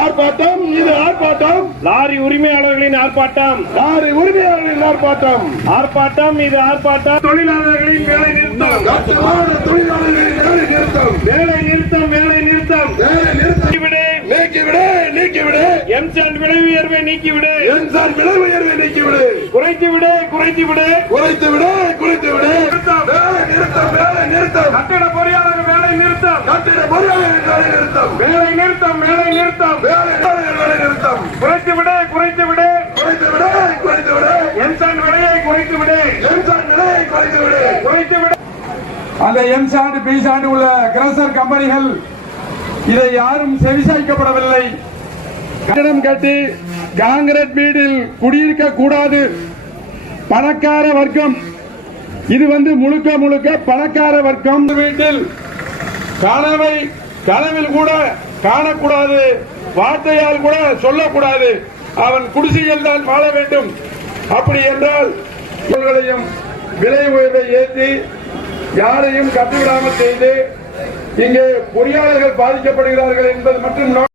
ஆர்ப்பாட்டம், இது ஆர்ப்பாட்டம். லாரி உரிமையாளர்களின் ஆர்ப்பாட்டம், லாரி உரிமையாளர்களின் ஆர்ப்பாட்டம், ஆர்ப்பாட்டம், இது ஆர்ப்பாட்டம். தொழிலாளர்களின் வேலை நிறுத்தம், தொழிலாளர்களின் வேலை நிறுத்தம், வேலை நிறுத்தம், வேலை நிறுத்தம், வேலை நிறுத்தம். நீக்கிவிடு, நீக்கிவிடு. எம்சாண்ட் விலை உயர்வை நீக்கிவிடு, எம்சாண்ட் விலை உயர்வை நீக்கிவிடு, குறைத்துவிடு, குறைத்துவிடு, குறைத்துவிடு, குறைத்துவிடு. வேலை நிறுத்தம், வேலை நிறுத்தம். கட்டிட பொறியாளர் வேலை நிறுத்தம், கட்டிட பொறியாளர்கள் வேலை நிறுத்தம், வேலை நிறுத்தம், வேலை நிறுத்தம், வேலை நிறுத்தம். குறைத்துவிடு, குறைத்துவிடு, குறைத்துவிடு, குறைத்துவிடு. எம்சாண்ட் விலையை குறைத்துவிடு, எம்சாண்ட் விலையை குறைத்துவிடு, குறைத்துவிடு. அந்த எம்சாண்ட் பிசாண்ட் உள்ள கிரசர் கம்பெனிகள் இதை யாரும் செவிசாய்க்கப்படவில்லை. கட்டடம் கட்டி காங்கிரீட் வீட்டில் குடியிருக்க கூடாது. பணக்கார வர்க்கம் இது முழுக்க முழுக்க பணக்கார வர்க்கம். வீட்டில் கனவில் கூட காணக்கூடாது, வார்த்தையால் கூட சொல்லக்கூடாது. அவன் குடிசையில் தான் வாழ வேண்டும். அப்படி என்றால் இவர்களையும் விலை உயர்வை ஏற்றி யாரையும் கட்டிவிடாமல் செய்து இங்கே பொறியாளர்கள் பாதிக்கப்படுகிறார்கள் என்பது மட்டும்